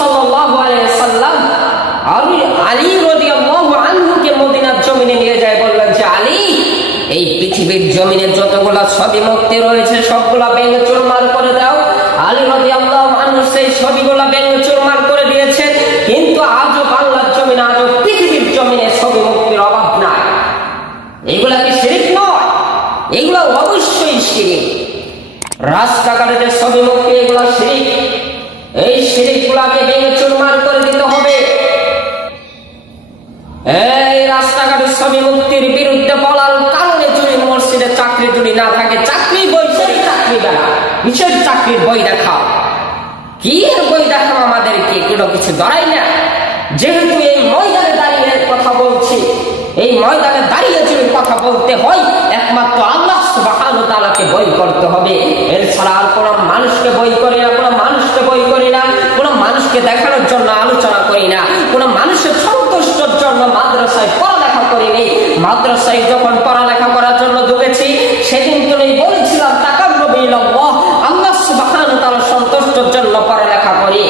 সাল্লাল্লাহু আলাইহি ওয়াসাল্লাম আলী রাদিয়াল্লাহু আনহুকে মদিনার জমিনে নিয়ে যায়, বললেন যে আলী, এই পৃথিবীর জমিনে যতগুলা ছবি মূর্তি রয়েছে সবগুলা ভেঙে চুরমার করে দাও। আলী রাদিয়াল্লাহু আনহু সেই ছবিগুলা ভেঙে চুরমার করে দিয়েছেন। কিন্তু আজও বাংলার জমিনে, আজও পৃথিবীর জমিনে ছবি মূর্তির অভাব নাই। এগুলা কি শিরক নয়? এগুলা অবশ্যই শিরক। রাস্তাঘাটে যে ছবি মূর্তি, এগুলা শিরক। এই শিরকগুলাকে ভেঙে চুরমার করে দিতে হবে। এই রাস্তাঘাটের ছবি মূর্তির বিরুদ্ধে বলার কারণে যদি মসজিদে চাকরি যদি না থাকে, চাকরি বই সেই চাকরি বেড়া, কিসের চাকরির বই দেখাও? কি এর বই দেখাও? আমাদেরকে কোনো কিছু ধরাই না। যেহেতু এই ময়দানে দাঁড়িয়ে কথা বলছি, এই ময়দানে দাঁড়িয়ে যদি কথা বলতে হয়, একমাত্র আল্লাহ সুবহানাহু ওয়া তাআলাকে বই করতে হবে। এর ছাড়া আর কোনো মানুষকে বই করি না, কোনো মানুষকে বই করি না, কোনো মানুষকে দেখানোর জন্য আলোচনা করি না, কোনো মানুষের সন্তুষ্টর জন্য মাদ্রাসায় পড়ালেখা করিনি। মাদ্রাসায় যখন পড়ালেখা করার জন্য ঢুকেছি, সেদিন তুমি বলেছিলাম তাকাব্বুরু ইলাল্লাহ, আল্লাহ সুবহানাহু ওয়া তাআলার সন্তুষ্টর জন্য পড়ালেখা করি।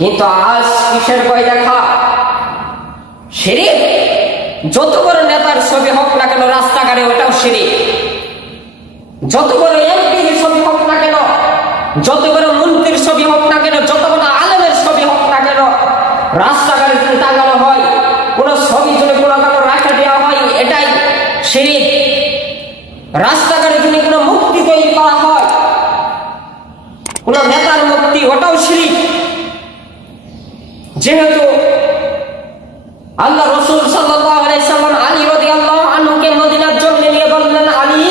কিন্তু আজ কিসের বই দেখা? শিরক। যত বড় নেতার ছবি হোক না কেন রাস্তাঘাটে, ওটাও শিরক। যত বড় এমপির ছবি হোক না কেন, যত বড় মন্ত্রীর ছবি হোক না কেন, যত বড় আলেমের ছবি হোক না কেন, রাস্তাঘাটে যদি টাঙানো হয়, কোন ছবি যদি কোনো কারো রাখা দেওয়া হয়, এটাই শিরক। রাস্তাঘাটে যদি কোনো মূর্তি তৈরি করা হয়, কোন নেতার মূর্তি, ওটাও শিরক। যেহেতু আল্লাহ রাসূল সাল্লাল্লাহু আলাইহি সাল্লাম আলী রাদিয়াল্লাহু আনহুকে মদিনার জমিনে নিয়ে বললেন, আলী,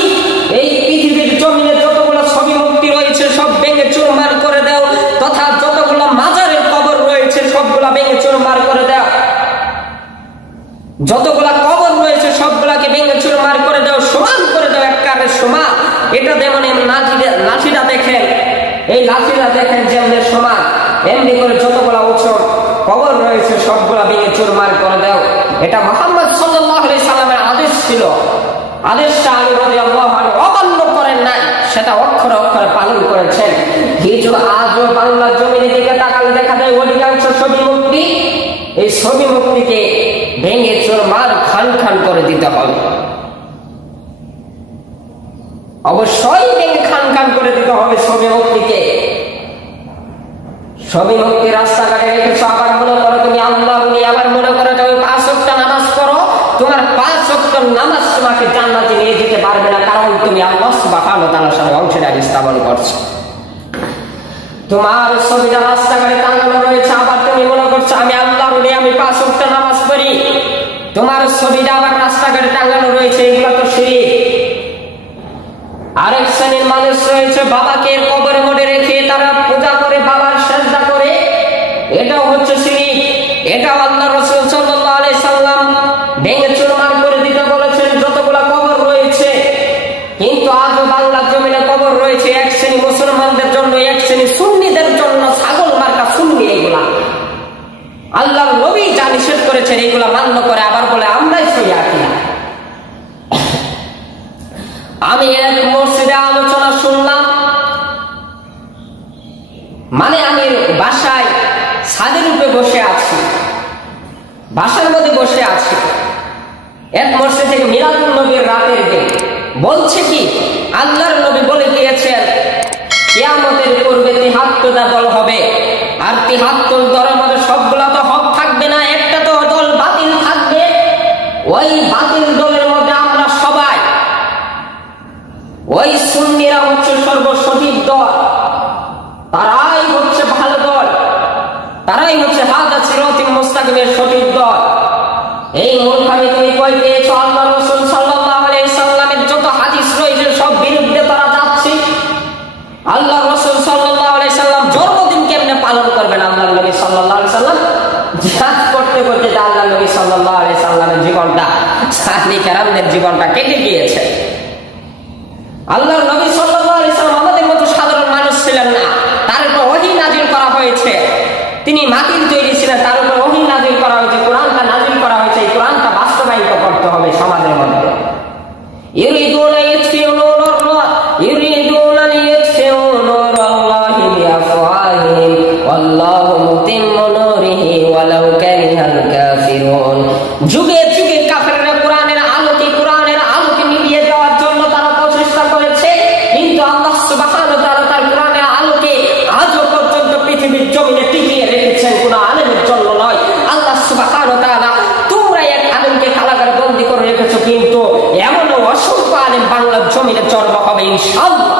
এই পৃথিবীর জমিনে যতগুলো ছবি মূর্তি রয়েছে সব ভেঙে চুরমার করে দাও, তথা যতগুলো মাজারের কবর রয়েছে সবগুলা ভেঙে চুরমার করে দাও। যতগুলা কবর রয়েছে সবগুলাকে ভেঙে চুরমার করে দাও, সমান করে দাও, একবারে সমান। এটা যেমন লাঠিটা দেখেন, এই লাঠিটা দেখেন যেমন সমান, এমনি করে যতগুলা উঁচু কবর রয়েছে সবগুলা ভেঙে চুরমার করে দাও। এটা মুহাম্মদ সাল্লাল্লাহু আলাইহি সাল্লামের আদেশ ছিল। আদেশটা আলী রাদিয়াল্লাহু আনহু অমান্য করেন নাই, সেটা অক্ষরে অক্ষরে পালন করেছেন। কিন্তু আজও বাংলার জমিনের দিকে তাকালে দেখা যায় অধিকাংশ ছবি মূর্তি, এই ছবি মূর্তিকে ভেঙে চুরমার খান খান করে দিতে হবে। অবশ্যই ভেঙে খান খান করে দিতে হবে ছবি মূর্তিকে। ছবি মূর্তি রাস্তাঘাটে রেখেছো, আবার মনে করো তুমি আল্লাহ, আবার মনে করো তুমি 5 ওয়াক্ত নামাজ পড়ো, তোমার 5 ওয়াক্ত নামাজ তোমাকে জান্নাতে নিয়ে যেতে পারবে না, কারণ তুমি আল্লাহ সুবহানাহু ওয়া তাআলার সাথে অংশীদারি স্থাপন করছো। তোমার ছবিটা রাস্তাঘাটে টাঙানো রয়েছে, আবার তুমি মনে করছো আমি আল্লাহ, আমি 5 ওয়াক্ত নামাজ পড়ি, তোমার ছবিটা আবার রাস্তাঘাটে টাঙানো রয়েছে, এগুলো তো শিরক। আরেক শ্রেণীর মানুষ রয়েছে, বাবাকে কবরে মধ্যে রেখে তারা পূজা করে, বাবার সেজদা করে, এটাও হচ্ছে শিরক। এটাও আল্লাহ রাসূল সাল্লাল্লাহু আলাইহি সাল্লাম ভেঙে চুরমার করে দিতে বলেছেন যতগুলা কবর রয়েছে। কিন্তু আজও বাংলার জমিনে কবর রয়েছে এক শ্রেণী মুসলমানদের জন্য, এক শ্রেণী সুন্নিদের জন্য, ছাগল মার্কা সুন্নি। এগুলা আল্লাহর নবী যা নিষেধ করেছেন এগুলা মান্য করে আবার বলে আমরাই সই আছি। আমি এক মসজিদে আলোচনা শুনলাম, মানে আমি বাসায় ছাদের উপরে বসে আছি, বাসার মধ্যে বসে আছি, এক মসজিদ থেকে মিলাদুন নবীর রাতের দিন বলছে কি, আল্লাহর নবী বলে দিয়েছেন কিয়ামতের পূর্বে ৭৩টা দল হবে, আর ৭৩ দলের মধ্যে সবগুলা তো হক থাকবে না, একটা তো দল বাতিল থাকবে। ওই বাতিল দলের মধ্যে আমরা সবাই, ওই সুন্নিরা হচ্ছে সর্বসঠিক দল, তারাই হচ্ছে ভালো দল, তারাই হচ্ছে হাদা সিরাতুল মুস্তাকিমের সঠিক দল। এই মূর্খামি তুমি কই পেয়েছো? আল্লাহ রাসূল সাল্লাল্লাহু আলাইহি সাল্লামের যত হাদিস রয়েছে সব বিরুদ্ধে তারা যাচ্ছে। আল্লাহ রাসূল সাল্লাল্লাহু আলাইহি সাল্লাম জন্মদিন কেমনে পালন করবেন? আল্লাহ নবী সাল্লাল্লাহু আলাইহি সাল্লাম জিহাদ করতে করতে আল্লাহ নবী সাল্লাল্লাহু আলাইহি সাল্লামের জীবনটা, সাহাবী কেরামদের জীবনটা কেটে গিয়েছে। আল্লাহর নবী সাল্লাল্লাহু আলাইহি সাল্লাম আমাদের মতো সাধারণ মানুষ ছিলেন না, তার উপর ওহী নাযিল করা হয়েছে। তিনি মাটির তৈরি ছিলেন, তার উপর ওহী নাযিল করা হয়েছে, কোরআনটা নাযিল করা হয়েছে। এই কোরআনটা বাস্তবায়িত করতে হবে সমাজের মধ্যে। ইউরিদুনা ইউতফিউ নূরাল্লাহ, ইউরিদুনা লিইউতফিউ নূরাল্লাহি বিআফওয়াহিহিম ওয়াল্লাহু মুতিম্মু নূরিহি ওয়ালাউ কারিহাল কাফিরুন। যুগে যুগে কাফেররা কোরআনের আলোকে নিভিয়ে দেওয়ার জন্য তারা প্রচেষ্টা করেছে, কিন্তু আল্লাহ সুবহানাহু ওয়া তাআলা তার কোরআনের আলোকে আজও পর্যন্ত পৃথিবীর জমিনে টিকিয়ে রেখেছেন, কোনো আলেমের জন্য নয়। আল্লাহ সুবহানাহু ওয়া তাআলা তোমরা এক আলেমকে কারাগারে বন্দী করে রেখেছো, কিন্তু এমনও অসংখ্য আলেম বাংলার জমিনে জন্ম হবে ইনশাআল্লাহ,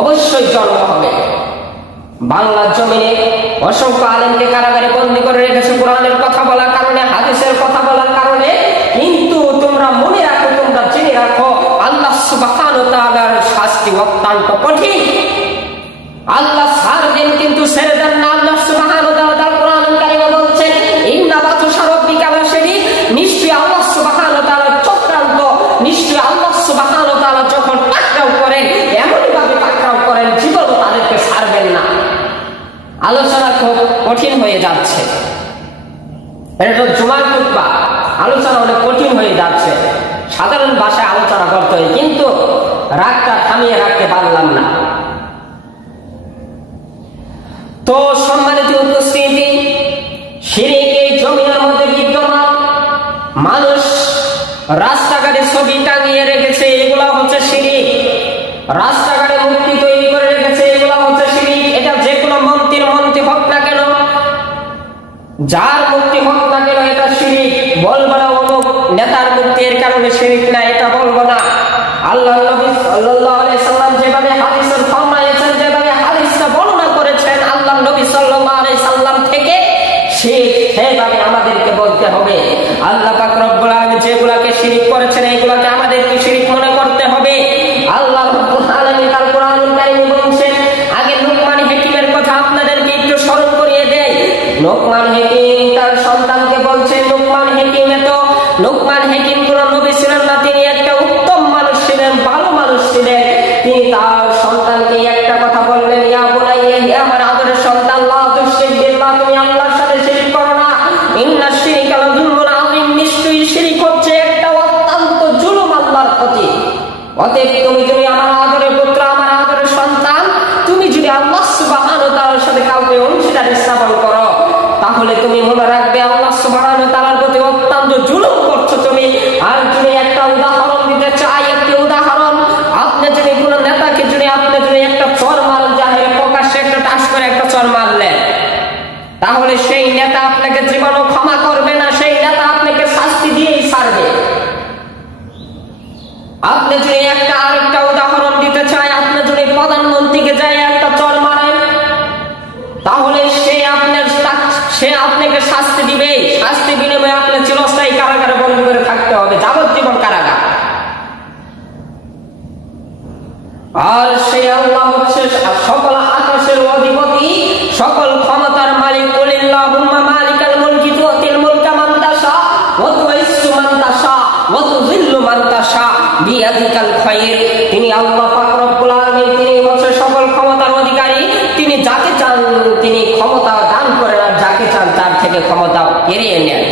অবশ্যই জন্ম হবে। বাংলার জমিনে অসংখ্য আলেমকে কারাগারে বন্দী করে রেখেছে কোরআনের কথা বলার কারণে, হাদিসের কথা বলার কারণে। কিন্তু তোমরা মনে রাখো, তোমরা জেনে রাখো, আল্লাহ সুবহানাহু ওয়া তাআলার শাস্তি অত্যন্ত কঠিন। আল্লাহ ছাড়বেন কিন্তু ছেড়ে দেন না। আল্লাহ সুবহানাহু ওয়া তাআলা তার কোরআনুল কারীমে বলছেন, ইন্না বাতশা রাব্বিকা লাশাদীদ, নিশ্চয়ই আল্লাহ সুবহানাহু ওয়া তাআলা চক্রান্ত, নিশ্চয়ই আল্লাহ সুবহানাহু ওয়া তাআলা যখন পাকড়াও করেন এমনই ভাবে পাকড়াও করেন, জীবনও তাদেরকে ছাড়বেন না। আলোচনা খুব কঠিন হয়ে যাচ্ছে, এটা তো জুমার খুতবা, আলোচনা অনেক কঠিন হয়ে যাচ্ছে। সাধারণ ভাষায় আলোচনা করতে হয়, কিন্তু রাগটা থামিয়ে রাখতে পারলাম না। তো সম্মানিত উপস্থিতি, শিরক এই জমিনের মধ্যে বিদ্যমান। মানুষ রাস্তাঘাটে ছবি টাঙিয়ে রেখেছে, এগুলা হচ্ছে শিরক। রাস্তাঘাটে মূর্তি তৈরি করে রেখেছে, এগুলা হচ্ছে শিরক। এটা যে কোনো মন্ত্রীর মন্ত্রী হোক না কেন, যার মূর্তি হোক না কেন, এটা শিরক। বলবো না অমুক নেতার মূর্তি এর কারণে শিরক না, এটা বলবো না। আল্লাহ নবী সাল্লাল্লাহু আলাইহি সাল্লাম যেভাবে হাদিসের ফরমায়েছেন, যেভাবে হাদিসটা বর্ণনা করেছেন আল্লাহ নবী সাল্লাল্লাহু আলাইহি সাল্লাম থেকে, সেভাবে আমাদেরকে বলতে হবে। আল্লাহ পাক রব্বুল আলামিন যেগুলাকে শিরক করেছেন, এইগুলাকে আমাদেরকে শিরক মনে করতে হবে। আল্লাহ রব্বুল আলামিন তার কোরআনুল কারীমে বলেছেন, আগে লুকমান হাকিমের কথা আপনাদেরকে একটু স্মরণ করিয়ে দেই। লুকমান হাকিম তার সন্তানকে বলছেন, লুকমান হাকিম কোন নবী ছিলেন না, তিনি একটা উত্তম মানুষ ছিলেন, ভালো মানুষ ছিলেন। তিনি তার সন্তানকে একটা কথা বললেন, ইয়া বুনাইয়া, হে আমার আদরের সন্তান, লা তুশরিক বিল্লাহ, তুমি আল্লাহর সাথে শিরক করো না। ইন্না শিরকা লাযুলমুন আযীম, নিশ্চয়ই শিরক হচ্ছে একটা অত্যন্ত জুলুম আল্লাহর প্রতি। অতএব তুমি যদি আমার আদরের পুত্র, আমার আদরের সন্তান, তুমি যদি আল্লাহ সুবহানাহু ওয়া তাআলার সাথে কাউকে অংশীদার স্থাপন করো, তাহলে তুমি মনে রাখবে আল্লাহ সুবহানাহু ওয়া তাআলার প্রতি অত্যন্ত জুলুম করছো তুমি। আর তুমি একটা উদাহরণ দিতে চাই, একটি উদাহরণ। আপনি যদি কোনো নেতাকে আপনি যদি একটা চর মারেন, জাহের প্রকাশ্যে একটা টাস করে একটা চর মারলেন, তাহলে সেই নেতা আপনাকে জীবনও ক্ষমা করবে না, সেই নেতা আপনাকে শাস্তি দিয়েই ছাড়বে। আপনি যদি আরেকটা উদাহরণ দিতে চাই, আপনি যদি প্রধানমন্ত্রীকে যাই একটা চর মারেন, তাহলে সে আপনাকে শাস্তি দিবে, শাস্তি বিনিময়ে আপনি চিরস্থায়ী কারাগারে বন্দী করে থাকতে হবে, যাবজ্জীবন কারাগার। আর সেই আল্লাহ হচ্ছে সকল আকাশের অধিপতি, সকল ক্ষমতার মালিক। কুলিল্লাহুম্মা মালিকাল মুলকি তুতিল মুলকা মান তাশা ওয়া তুইজ্জু মান তাশা ওয়া তুযিল্লু মান তাশা বিয়াদিকাল খায়র। তিনি আল্লাহ পাক রব্বুল আলামিন, তিনি হচ্ছে সকল ক্ষমতার অধিকারী। তিনি যাকে চান তিনি ক্ষমতা দান করেন, আর যাকে চান তার থেকে ক্ষমতা কেড়ে নেন।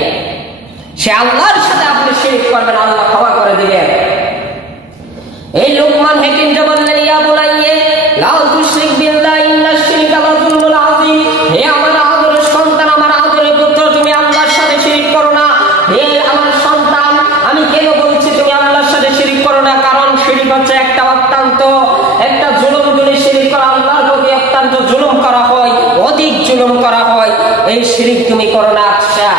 সে আল্লাহর সাথে আপনি শিরক করবেন, আল্লাহ ক্ষমা করে দিবেন। এই লুকমান হাকিম যে বললেন, ইয়া বুনাইয়া লা তুশরিক বিল্লাহ, ইন্নাশ শিরকা লাযুলমুন আযীম, হে আমার আদরের সন্তান, আমার আদরের পুত্র, তুমি আল্লাহর সাথে শিরক করো না। হে আমার সন্তান, আমি কেন বলছি তুমি আল্লাহর সাথে শিরক করো না? কারণ শিরক হচ্ছে একটা জুলুম। যদি শিরক করা, আল্লাহর প্রতি অত্যন্ত জুলুম করা হয়, অধিক জুলুম করা হয়, এই শিরক তুমি করো না। আচ্ছা,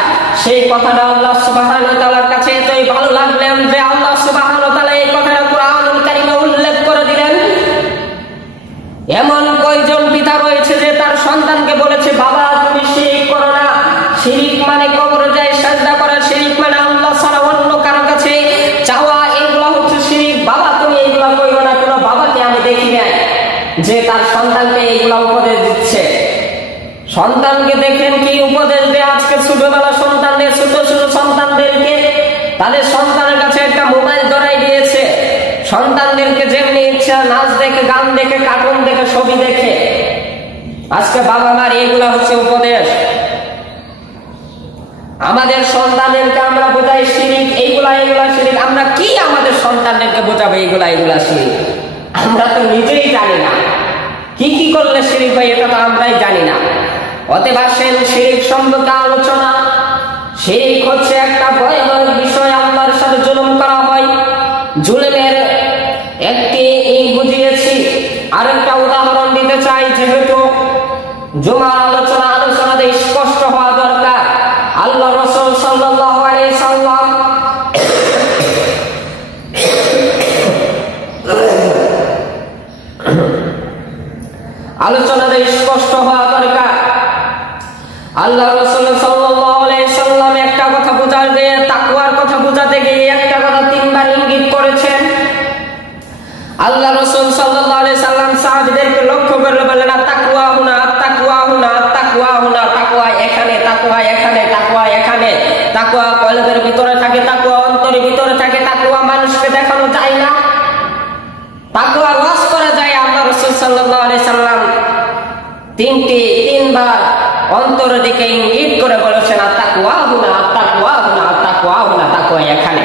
সেই কথাটা আল্লাহ সুবহানাহু ওয়া তাআলার কাছে এতই ভালো লাগলেন যে আল্লাহ সুবহানাহু ওয়া তাআলা এই কথাটা কোরআনুল কারীমে উল্লেখ করে দিলেন। এমন কয়জন পিতা রয়েছে যে তার সন্তানকে বলেছে, বাবা তুমি শিরক করো না। শিরক মানে কবরে যায় সিজদা করা, শিরক মানে আল্লাহ ছাড়া অন্য কারো কাছে চাওয়া, এগুলো হচ্ছে শিরক। বাবা তুমি এগুলো করো না। কোনো বাবাকে আমি দেখি নাই যে তার সন্তানকে এগুলো উপদেশ দিচ্ছে। সন্তানকে দেখেন কি উপদেশ দেয় আজকে ছোটবেলা সন্তানদের, ছোট ছোট সন্তানদেরকে তাদের সন্তানের কাছে একটা মোবাইল ধরাই দিয়েছে। সন্তানদেরকে যেমনি ইচ্ছা নাচ দেখে, গান দেখে, কার্টুন দেখে, ছবি দেখে। আজকে বাবা মার এগুলা হচ্ছে উপদেশ। আমাদের সন্তানদেরকে আমরা বোঝাই শিরক, এইগুলা শিরক। আমরা কি আমাদের সন্তানদেরকে বোঝাবো এইগুলা শিরক? আমরা তো নিজেই জানি না। কি কি করলে শিরিক হয় এটা তো আমরাই জানি না। অতএব আসেন শিরিক সম্পর্কে আলোচনা। শিরিক হচ্ছে একটা ভয়াবহ বিষয়, আল্লাহর সাথে জুলুম করা হয়। জুলুমের একটি বুঝিয়েছি, আরেকটা উদাহরণ দিতে চাই। যেহেতু জুমার আলোচনাতে স্পষ্ট হওয়া দরকার। আল্লাহ রাসূল সাল্লাল্লাহু আলাইহি সাল্লাম আলোচনাতে স্পষ্ট হওয়া দরকার। আল্লাহ রাসূল সাল্লাল্লাহু আলাইহি সাল্লাম একটা কথা বোঝাতে, তাকওয়ার কথা বোঝাতে গিয়ে একটা কথা তিনবার ইঙ্গিত করেছেন। আল্লাহ রাসূল সাল্লাল্লাহু আলাইহি সাল্লাম সাহাবীদেরকে লক্ষ্য করে বললেন, তাকওয়া হুনা, তাকওয়া হুনা, তাকওয়া হুনা। তাকওয়া এখানে, তাকওয়া এখানে, তাকওয়া এখানে। তাকওয়া কলবের ভিতরে থাকে, তাকওয়া অন্তরের ভিতরে থাকে। তাকওয়া মানুষকে দেখানো যায় না, তাকওয়া ওয়াজ করা যায়। আল্লাহ রাসূল সাল্লাল্লাহু আলাইহি সাল্লাম তিনবার অন্তরের দিকে ইঙ্গিত করে বলেছেন, তাকওয়া হুনা, তাকওয়া হুনা, তাকওয়া হুনা। তাকওয়া এখানে।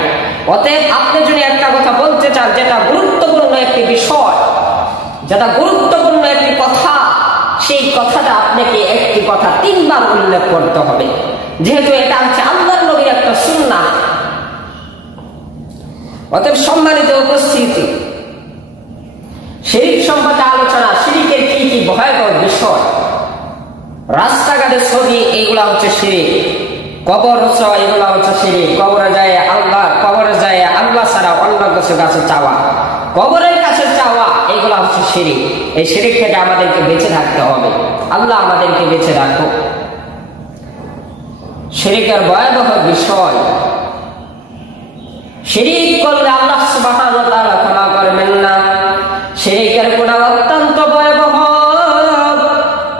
অতএব আপনি যদি একটা কথা বলতে চান যেটা গুরুত্বপূর্ণ একটি বিষয়, যেটা গুরুত্বপূর্ণ একটি কথা, সেই কথাটা আপনাকে একটি কথা তিনবার উল্লেখ করতে হবে, যেহেতু এটা হচ্ছে আল্লাহর নবীর একটা সুন্নাহ। অতএব সম্মানিত উপস্থিতি, শিরিক সম্পর্কে আলোচনা। শিরিকের কি কি ভয়াবহ বিষয়। রাস্তাঘাটের ছবি, এইগুলা হচ্ছে শিরিক। কবর এগুলা হচ্ছে শিরিক। কবরে যায় আল্লাহ ছাড়া অন্য কিছু কাছে চাওয়া, কবরের কাছে চাওয়া, এগুলা হচ্ছে শিরিক। এই শিরিক থেকে আমাদেরকে বেঁচে থাকতে হবে। আল্লাহ আমাদেরকে বেঁচে রাখো। শিরিকের ভয়াবহ বিষয়। শিরিক করলে আল্লাহ সুবহানাহু ওয়া তাআলা ক্ষমা করবেন না। শিরিকের গুনাহ অত্যন্ত ভয়াবহ।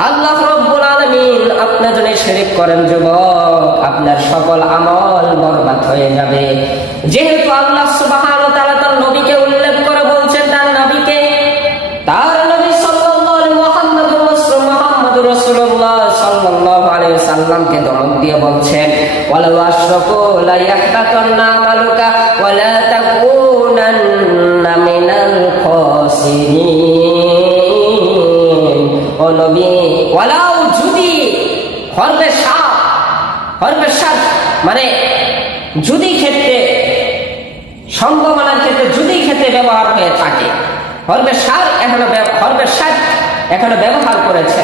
আল্লাহ রাব্বুল আলামিন, আপনি যদি শিরিক করেন যুবক, আপনার সকল আমল বরবাদ হয়ে যাবে। যেহেতু আল্লাহ সুবহানাহু ওয়া তাআলা তার নবীকে উল্লেখ করে বলছেন, তার নবী মুহাম্মদুর রাসূলুল্লাহ সাল্লাল্লাহু আলাইহি ওয়াসাল্লামকে ধমক দিয়ে বলছেন, ওয়ালাউ আশরাকু লা ইয়াহবাতান্না আমালুকা ওয়া লা তাকুনান্না মিনাল খাসিরিন। ও নবী, ওয়ালাউ, যদি, হরফে সাত মানে যদি ক্ষেত্রে, সম্ভাবনার ক্ষেত্রে যদি ক্ষেত্রে ব্যবহার হয়ে থাকে, হরফে সাত এখানে ব্যবহার করেছে।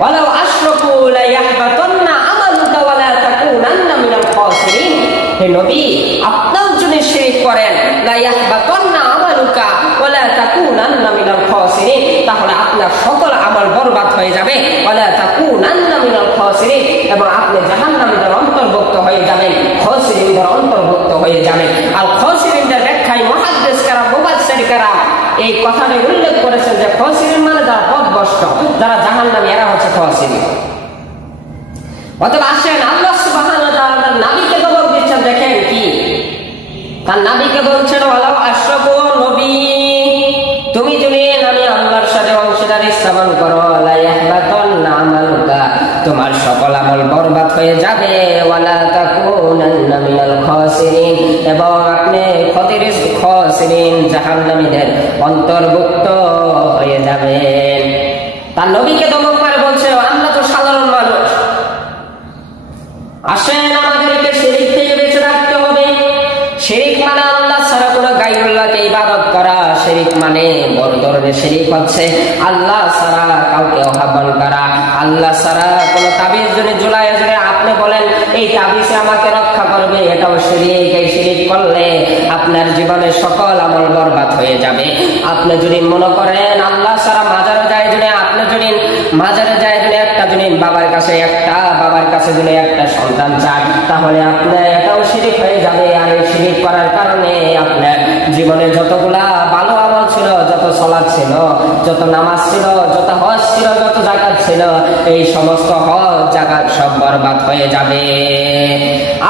ওয়ালাউ আশরাকু লা ইয়াহবাতান্না আমালুকা ওয়া লা তাকুনান্না মিনাল খাসিরিন। হে নবী, আপনিও যদি শিরক করেন, লা ইয়াহবাতান্না আমালুকা ওয়া লা তাকুনান্না মিনাল খাসিরিন, তাহলে আপনার সকল আমল বরবাদ হয়ে যাবে। ওয়া লা তাকুনান্না মিনাল খাসিরিন, এবং আপনি জাহান্নামীদের অন্তর্ভুক্ত হয়ে যাবেন, খাসিরিনদের অন্তর্ভুক্ত হয়ে যাবেন। আর খাসিরিনদের ব্যাখ্যায় মুহাদ্দিস কারাম, মুফাসসির কারাম এই কথাটা উল্লেখ করেছেন যে খাসিরিন মানে যারা পথভ্রষ্ট, যারা জাহান্নামী, এরা হচ্ছে খাসিরিন। অতএব আসেন, আল্লাহ সুবহানাহু ওয়া তাআলা তার নবীকে খবর দিচ্ছেন। দেখেন কি তার নবীকে বলছেন, ওয়ালাউ আশরাকু, নবী তুমি যদি আমি আল্লাহর সাথে অংশীদারি স্থাপন করো, লা ইয়াহবাতান্না আমালুকা, তোমার সকল আমল বরবাদ হয়ে যাবে। ওয়ালা তাকুনান্না মিনাল খাসিরিন, এবং আপনি খাসিরিন জাহান্নামীদের অন্তর্ভুক্ত হয়ে যাবেন। তার নবীকে ধমক মারে বলছে, আমরা তো সাধারণ মানুষ, আসেন আমাদেরকে শিরিক থেকে বেঁচে রাখতে হবে। শিরিক মানে আল্লাহ ছাড়া কোনো গায়রুল্লাহকে ইবাদত করা। শিরিক মানে বড় ধরনের শিরিক হচ্ছে আল্লাহ ছাড়া কাউকে আহ্বান করা। আল্লাহ ছাড়া কোনো তাবিজ যদি ঝুলায় যদি আপনি বলেন এই তাবিজে আমাকে রক্ষা করবে, এটাও শিরিক। এই শিরিক করলে আপনার জীবনের সকল আমল বরবাদ হয়ে যাবে। আপনি যদি মনে করেন আল্লাহ ছাড়া মাজারে যায়, যদি আপনি যদি মাজারে যায়, যদি একটা যদি বাবার কাছে যদি একটা সন্তান চান, তাহলে আপনার এটাও শিরিক হয়ে যাবে। আর এই শিরিক করার কারণে আপনার জীবনে যতগুলা ভালো আমল ছিল, যত সালাত ছিল, যত নামাজ ছিল, যত হজ ছিল, যত যাকাত ছিল, এই সমস্ত হজ যাকাত সব বরবাদ হয়ে যাবে।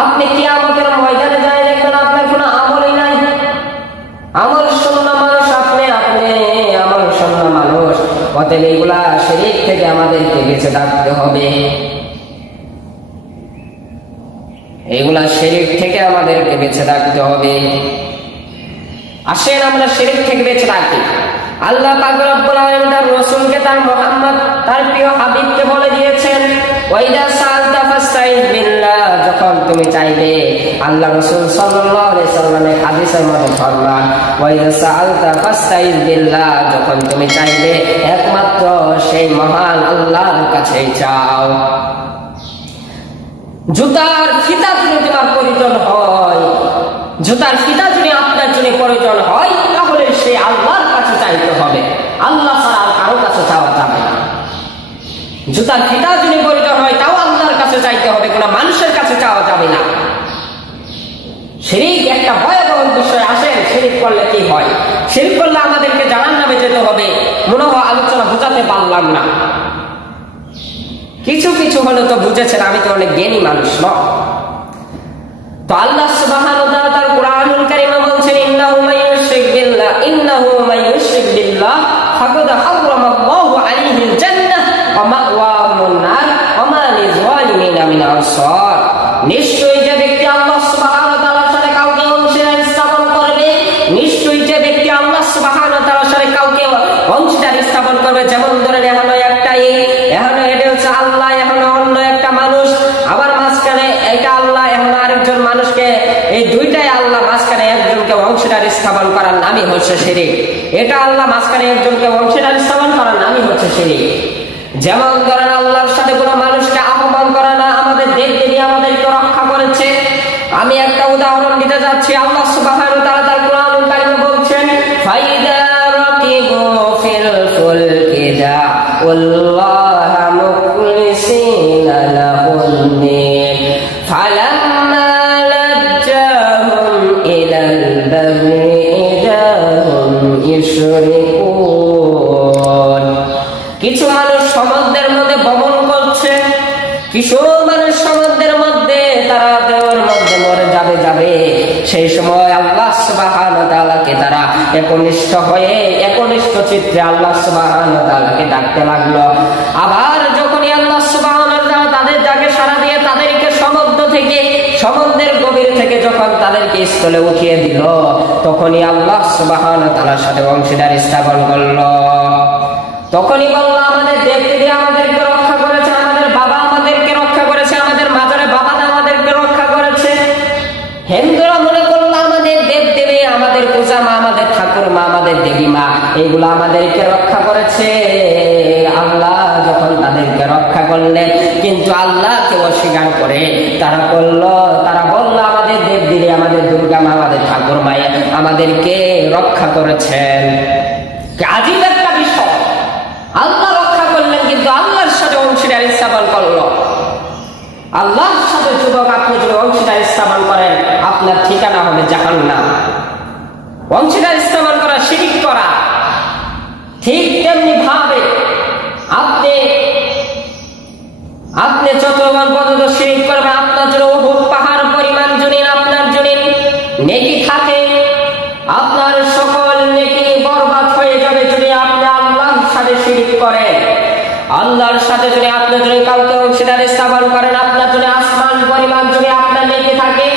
আপনি কিয়ামতের ময়দানে যায় দেখবেন আপনার কোনো আমলই নাই, আমল শূন্য মানুষ। আপনি আমল শূন্য মানুষ। অতএব এইগুলা শিরিক থেকে আমাদেরকে বেঁচে থাকতে হবে। এগুলা শিরিক থেকে আমাদেরকে বেঁচে থাকতে হবে। আসেন আমরা শিরিক থেকে বেঁচে থাকি। আল্লাহ পাক রব্বুল আলামিন তার রাসূলকে, তার মুহাম্মদ, তার প্রিয় হাবিবকে বলে দিয়েছেন, ওয়াইদা সাআলতা ফাসতাইজ বিল্লাহ, যখন তুমি চাইবে, আল্লাহ রাসূল সাল্লাল্লাহু আলাইহি সাল্লামের হাদিসের মধ্যে ফরমান, ওয়াইদা সাআলতা ফাসতাইজ বিল্লাহ, যখন তুমি চাইবে একমাত্র সেই মহান আল্লাহর কাছে চাও। জুতার ফিতা যদি তোমার প্রয়োজন হয়, জুতার ফিতা যদি আপনার জন্য প্রয়োজন হয়, তাহলে সেই আল্লাহর কাছে চাইতে হবে, আল্লাহ ছাড়া আর কারো কাছে চাওয়া যাবে না। জুতার ফিতা যদি প্রয়োজন হয়, তাও আল্লাহর কাছে চাইতে হবে, কোনো মানুষের কাছে চাওয়া যাবে না। শিরক একটা ভয়াবহ বিষয়। আসেন, শিরক করলে কি হয়? শিরক করলে আমাদেরকে জাহান্নামে যেতে হবে। মনে হয় আলোচনা বোঝাতে পারলাম না। কিছু কিছু হলে তো বুঝেছেন, আমি তো অনেক জ্ঞানী মানুষ নয়। তো আল্লাহ সুবহানাহু ওয়া তাআলা তার কুরআনুল কারীমে বলছেন, ইন্নাহু মাইয়ুশরিক বিল্লাহ ফাকাদ হারামাল্লাহু আলাইহিল জান্নাহ ওয়া মাওয়াহুন নার ওয়া মা লিযালিমিনা মিন আনসার। নিশ্চয়ই যে ব্যক্তি আল্লাহ সুবহানাহু ওয়া তাআলার সাথে কাউকে অংশীদার স্থাপন করবে, নিশ্চয়ই যে ব্যক্তি আল্লাহ সুবহানাহু ওয়া তাআলার সাথে কাউকে অংশীদার স্থাপন করবে, যেমন ধরেন এখনো একটাই, এখনো এটা হচ্ছে আল্লাহ, এখনো অন্য একটা মানুষ, আবার মাঝখানে এটা আল্লাহ, এখনো আরেকজন মানুষকে, এই দুইটাই আল্লাহ, মাঝখানে একজনকে অংশীদার স্থাপন করার নামই হচ্ছে শিরক। এটা আল্লাহ, মাঝখানে একজনকে অংশীদার স্থাপন করার নামই হচ্ছে শিরক। যেমন ধরেন আল্লাহর সাথে কোনো মানুষকে আহ্বান করে না, আমাদের দেবদেবী আমাদেরকে রক্ষা করেছে। আমি একটা উদাহরণ দিতে যাচ্ছি। আল্লাহ সুবহানাহু ওয়া তাআলা তার কুরআনুল কারীমে বলছেন, ফাইদা রাকিবু ফিল ফুলকি দা'উল্লাহা মুখলিসিনা লাহুন-নির ফালাম্মা লাজ্জাহুম ইলাল বাররি ইদাহুম ইউশরিকুন। কিছু মানুষ সমুদ্রের মধ্যে ভ্রমণ করছে, কিছু মানুষ সমুদ্রের মধ্যে, তারা দেওয়ার মধ্যে মরে যাবে। সেই সময় আল্লাহ সুবহানাহু ওয়া তাআলাকে তারা একনিষ্ঠ হয়ে, একনিষ্ঠ চিত্রে আল্লাহ সুবহানাহু ওয়া তাআলাকে ডাকতে লাগলো। আবার যখনই আল্লাহ সুবহানাহু ওয়া তাআলা তাদের ডাকে সাড়া দিয়ে তাদেরকে সমুদ্র থেকে, সমুদ্রের গভীর থেকে যখন তাদেরকে স্থলে উঠিয়ে দিল, তখনই আল্লাহ সুবহানাহু ওয়া তাআলার সাথে অংশীদার স্থাপন করলো। তখনই বলল, আমাদের দেবদেবী আমাদেরকে রক্ষা করেছে, আমাদের বাবা আমাদেরকে রক্ষা করেছে, আমাদের মাজারে বাবারা আমাদেরকে রক্ষা করেছে। হিন্দুরা মনে করলো আমাদের দেবদেবী, আমাদের পূজা মা, আমাদের ঠাকুর মা, আমাদের দেবী মা, এইগুলো আমাদেরকে রক্ষা করেছে। আল্লাহ যখন তাদেরকে রক্ষা করলেন, কিন্তু আল্লাহকে অস্বীকার করে তারা বলল আমাদের দেবদেবী, আমাদের দুর্গা মা, আমাদের ঠাকুর মা আমাদেরকে রক্ষা করেছেন। আজীব একটা বিষয়। আল্লাহ রক্ষা করলেন, কিন্তু আল্লাহর সাথে অংশীদার স্থাপন করলো। আল্লাহর সাথে যুবক, আপনি যদি অংশীদার স্থাপন করেন, আপনার ঠিকানা হবে জাহান্নাম। অংশীদার স্থাপন করা শিরক করা। ঠিক তেমনি ভাবে আপনি যতবার পর্যন্ত শিরক করবেন, আপনার জন্য উহুদ পাহাড় পরিমাণ যদি আপনার জন্য নেকি থাকে, আপনার সকল নেকি বরবাদ হয়ে যাবে যদি আপনি আল্লাহর সাথে শিরক করেন। আল্লাহর সাথে যদি আপনি যদি কাউকে অংশীদার স্থাপন করেন, আপনার জন্য আসমান পরিমাণ যদি আপনার নেকি থাকে,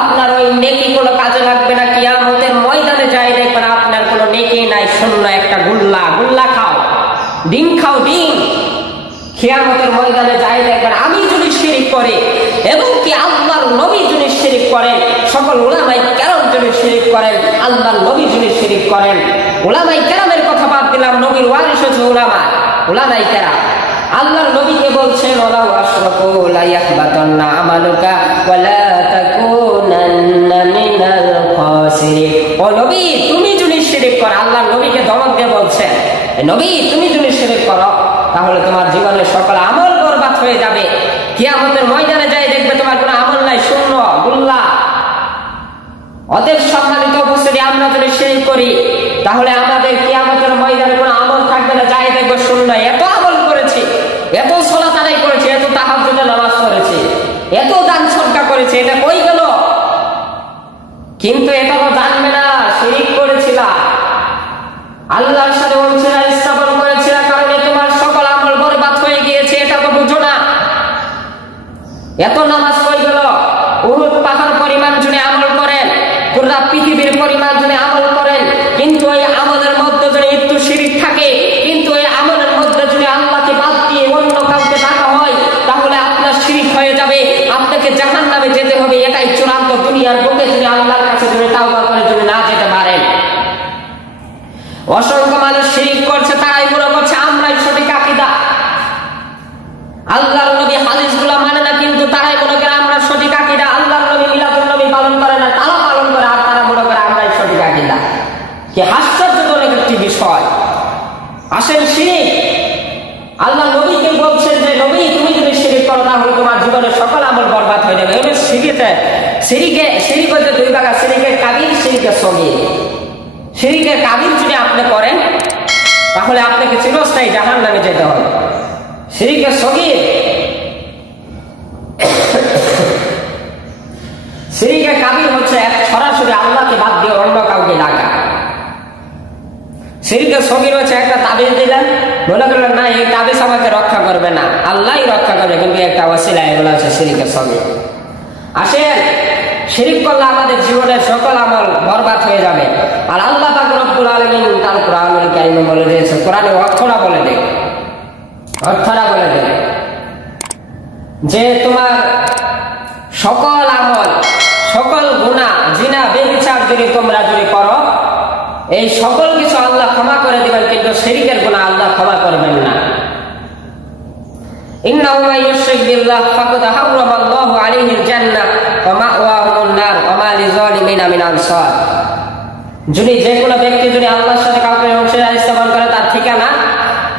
আপনার ওই নেকি কোনো কাজে লাগবে না। কিয়ামতের ময়দানে যাই দেখবেন আপনার কোনো নেকি নাই, শূন্য একটা গুল্লা খাও, ডিম খাও, ডিম। কিয়ামতের ময়দানে যাই দেখবেন আমি যদি শিরক করি, এবং কি আল্লাহর নবী যদি শিরক করেন, সকল উলামায়ে কেরাম যদি শিরক করেন, আল্লাহর নবী যদি শিরক করেন, উলামায়ে কেরামের কথা বাদ দিলাম, নবীর ওয়ারিস হচ্ছে উলামায়ে কেরাম। আল্লাহর নবীকে বলছেন, ওয়ালাউ আশরাকু লা ইয়াহবাতান্না আমালুকা ওয়া লা তাকুনান্না মিনাল খাসিরিন। ও নবী, তুমি যদি শিরক করো, আল্লাহর নবীকে ধমক দিয়ে বলছেন, নবী তুমি যদি শিরক করো, তাহলে তোমার জীবনের সকল আমল বরবাদ হয়ে যাবে। কিয়ামতের ময়দানে যাই দেখবে তোমার কোনো আমল নাই, শূন্য, গুল্লা। অতএব সম্মানিত উপস্থিতি, আমরা যদি শিরক করি, তাহলে আমাদের কিয়ামতের ময়দানে কোনো আমল থাকবে না, যাই দেখবে শূন্য। এত আমল করেছি, এত সালাত আদায় করেছি, এত তাহাজ্জুদের নামাজ পড়েছি, এত দান সদকা করেছি, এটা কই গেল? কিন্তু এটা তো জানবে না শিরক করেছিলাম, আল্লাহর সাথে অংশীদার স্থাপন করেছিল, কারণে তোমার সকল আমল বরবাদ হয়ে গিয়েছে। এটা তো বুঝো না। এত নামাজ কই গেল? উহুদ পাহাড় পরিমাণ যদি আমল করেন, পুরা পৃথিবীর পরিমাণ যদি আমল করেন, কিন্তু ওই আমলের মধ্যে যদি একটু শিরিক হচ্ছে দুই ভাগ, শিরিকের কাবির, শিরিকের সগীর। শিরিকের কাবির যদি আপনি করেন তাহলে আপনাকে চিরস্থায়ী জাহান্নামে যেতে হবে। শিরিকের সগীর, শিরিকের কাবির হচ্ছে সরাসরি আল্লাহকে বাদ দিয়ে অন্য কাউকে ডাকা। শিরিকের সগীর হচ্ছে একটা তাবিজ দিলেন, মনে করলেন না এই তাবিজ আমাকে রক্ষা করবে না, আল্লাহই রক্ষা করবে, কিন্তু একটা ওয়াসিলা, এগুলো হচ্ছে শিরিকের সগীর। আসেন, শিরিক করলে আমাদের জীবনের সকল আমল বরবাদ হয়ে যাবে। আর আল্লাহ পাক রব্বুল আলামিন তার কোরআনুল কারীমে বলে দিয়েছে, কোরআনে অর্থটা বলে দেয়, অর্থটা বলে দেয় যে তোমার সকল আমল, সকল গুনাহ, জিনা, ব্যভিচার যদি তোমরা যদি করো, এই সকল কিছু আল্লাহ ক্ষমা করে দিবেন, কিন্তু শিরকের গুনাহ আল্লাহ ক্ষমা করবেন না। ইন্নাহু মান ইউশরিক বিল্লাহ ফাকাদ হারামাল্লাহু আলাইহিল জান্নাহ ওয়া মাওয়াহুন নার ওয়া মা লিযালিমিনা মিন আনসার। যদি যে কোনো ব্যক্তি যদি আল্লাহর সাথে কাউকে অংশীদার স্থাপন করে, তার ঠিকানা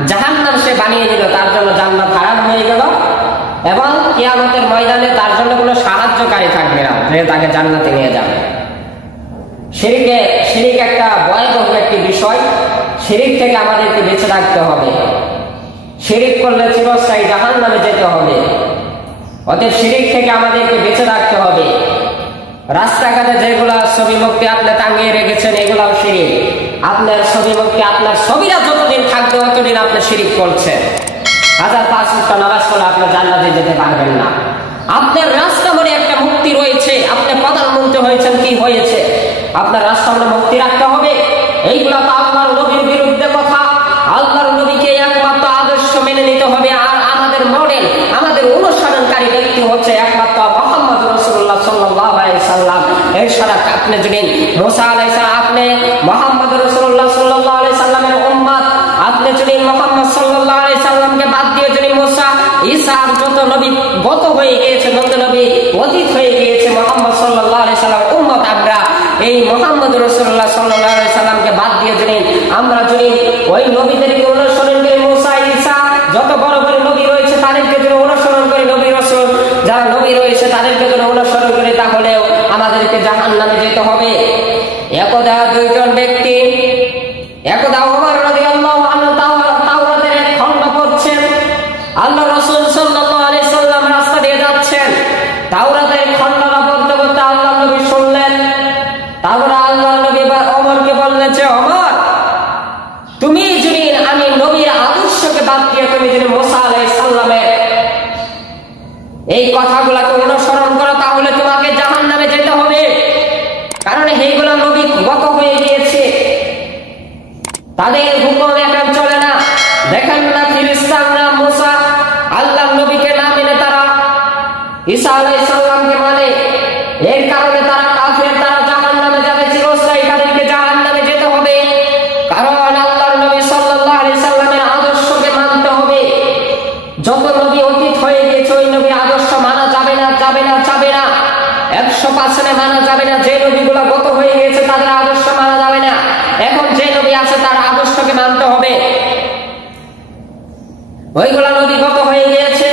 জাহান্নাম সে বানিয়ে দিল, তার জন্য জান্নাত হারাম হয়ে গেল, এবং কিয়ামতের ময়দানে তার জন্য কোনো সাহায্যকারী থাকবে না যে তাকে জান্নাতে নিয়ে যাবে। শিরিক একটা ভয়াবহ একটি বিষয়। শিরিক থেকে আমাদেরকে বেঁচে থাকতে হবে। শিরিক করলে চিরস্থায়ী জাহান্নামে যেতে হবে। অতএব শিরিক থেকে আমাদেরকে বেঁচে থাকতে হবে। রাস্তাঘাটে যেগুলা ছবি মুক্তি আপনি টাঙিয়ে রেখেছেন, এগুলাও শিরিক। আপনার ছবি মুক্তি, আপনার ছবিরা যতদিন থাকবে ততদিন আপনি শিরিক করছেন। 1005 ওয়াক্ত নামাজ পড়লে আপনি জান্নাতে যেতে পারবেন না। আপনার রাস্তা মনে একটা মুক্তি রয়েছে, আপনি প্রধানমন্ত্রী হয়েছেন, কি হয়েছে, আপনার রাস্তা মনে মুক্তি রাখতে হবে। এইগুলা তো আল্লাহর নবীর বিরুদ্ধে কথা। আল্লাহর নবীকে একমাত্র আদর্শ মেনে নিতে হবে। আর আমাদের মডেল, আমাদের অনুসরণকারী ব্যক্তি হচ্ছে একমাত্র মুহাম্মদ রাসূলুল্লাহ সাল্লাল্লাহু আলাইহি সাল্লাম। এছাড়া আপনি যদি মুসা আলাইহিস সালাম, আপনি মুহাম্মদ রাসূলুল্লাহ সাল্লাল্লাহু আলাইহি সাল্লামের উম্মত, আপনি যদি মুহাম্মদ সাল্লাল্লাহু আলাইহি সাল্লামকে বাদ দিয়ে যদি মুসা, ঈসা আর যত নবী গত হয়ে গিয়েছে, নতুন নবী অতীত হয়ে গিয়েছে, মুহাম্মদ সাল্লাল্লাহু আলাইহি সাল্লাম উম্মত আমরা, এই মুহাম্মদ রাসূলুল্লাহ সাল্লাল্লাহু আলাইহি সাল্লামকে বাদ দিয়ে যদি আমরা যদি ওই নবীদেরকে অনুসরণ করি, মুসা, ঈসা, যত বড় বড় নবী রয়েছে তাদেরকে যদি অনুসরণ করি, নবী রাসূল যারা নবী রয়েছে তাদেরকে যদি অনুসরণ করি, তাহলেও আমাদেরকে জাহান্নামে যেতে হবে। একদা দুইজন ব্যক্তি, একদা ওমর রাদিয়াল্লাহু আনহু তাওরাতের এক খণ্ড পড়ছেন, আল্লাহ রাসূল সাল্লাল্লাহু আলাইহি সাল্লাম রাস্তা দিয়ে যাচ্ছেন, তাওরাতের খণ্ডটা পড়তে পড়তে আল্লাহ নবী শুনলেন। তারপরে আল্লাহ নবী ওমরকে বললেন যে, ওমর, তুমি যদি আমি নবীর আদর্শকে বাদ দিয়ে তুমি যদি মুসা আলাইহিস সালামের এই কথাগুলোকে অনুসরণ করো, তাহলে তোমাকে জাহান্নামে যেতে হবে। কারণ এইগুলো নবী গত হয়ে গিয়েছে, তাদের হুকুম এখন চলে না। দেখেন না ফিলিস্তিনরা মুসা আল্লাহ নবীকে না মেনে তারা ঈসা আলাইহিস সালামকে মানে, এর কারণে তারা কাফের, তারা জাহান্নামে যাবে চিরস্থায়ী, তাদেরকে জাহান্নামে যেতে হবে। কারণ আল্লাহর নবী সাল্লাল্লাহু আলাইহি সাল্লামের আদর্শকে মানতে হবে। যত নবী অতীত হয়ে গিয়েছে ওই নবীর আদর্শ মানা যাবে না, যাবে না, যাবে না, 100% মানা যাবে না। যে নবীগুলো গত হয়ে গিয়েছে তাদের আদর্শ মানা যাবে না। এখন যে নবী আছে তার আদর্শকে মানতে হবে। ওইগুলা নবী গত হয়ে গিয়েছে।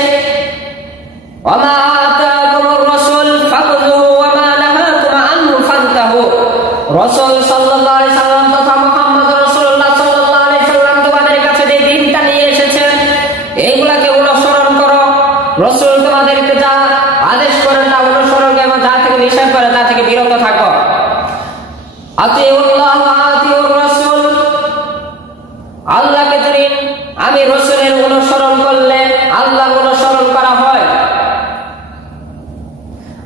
ওমা আতাকুমুর রাসূল ফাখুযুহু ওয়া মা নাহাকুম আনহু ফান্তাহু। রাসূল সাল্লাল্লাহু আলাইহি সাল্লাম তথা মুহাম্মদ রাসূলুল্লাহ সাল্লাল্লাহু আলাইহি সাল্লাম তোমাদের কাছে যে দিনটা নিয়ে এসেছেন, এইগুলাকে অনুসরণ করো। রাসূল তোমাদেরকে যা আদেশ করেন তা অনুসরণ করো, যা থেকে নিষেধ করে তা থেকে বিরত থাকো। আতিউল্লাহ ওয়া আতিউর রাসূল, আল্লাহকে যদি আমি রাসূলের অনুসরণ করলে আল্লাহর অনুসরণ করা হয়।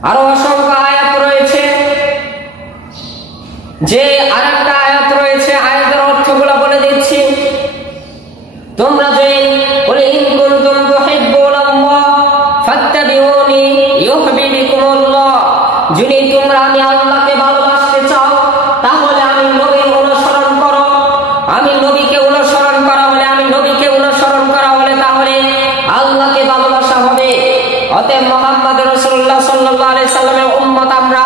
আরো অসংখ্য আয়াত রয়েছে, যে আরেকটা আয়াত রয়েছে, আয়াতের অর্থগুলো বলে দিচ্ছি। তোমরা যে বলে ইন কুনতুম তুহিব্বুনাল্লাহ ফাত্তাবিউনি ইউহিব্বুকুমুল্লাহ, যদি তোমরা আমি আল্লাহকে ভালোবাসতে চাও তাহলে আমি নবীর অনুসরণ করো। আমি নবীকে অনুসরণ করা হলে, আমি নবীকে অনুসরণ করা হলে তাহলে আল্লাহকে ভালোবাসা হবে। অতএব মুহাম্মদ রাসূলুল্লাহ সাল্লাল্লাহু আলাইহি সাল্লামের উম্মত আমরা,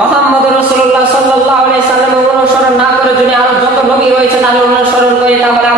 মুহাম্মদ রাসূলুল্লাহ সাল্লাল্লাহু আলাইহি সাল্লামের অনুসরণ না করে যদি আরো যত নবী রয়েছে তাদের অনুসরণ করি, তাহলে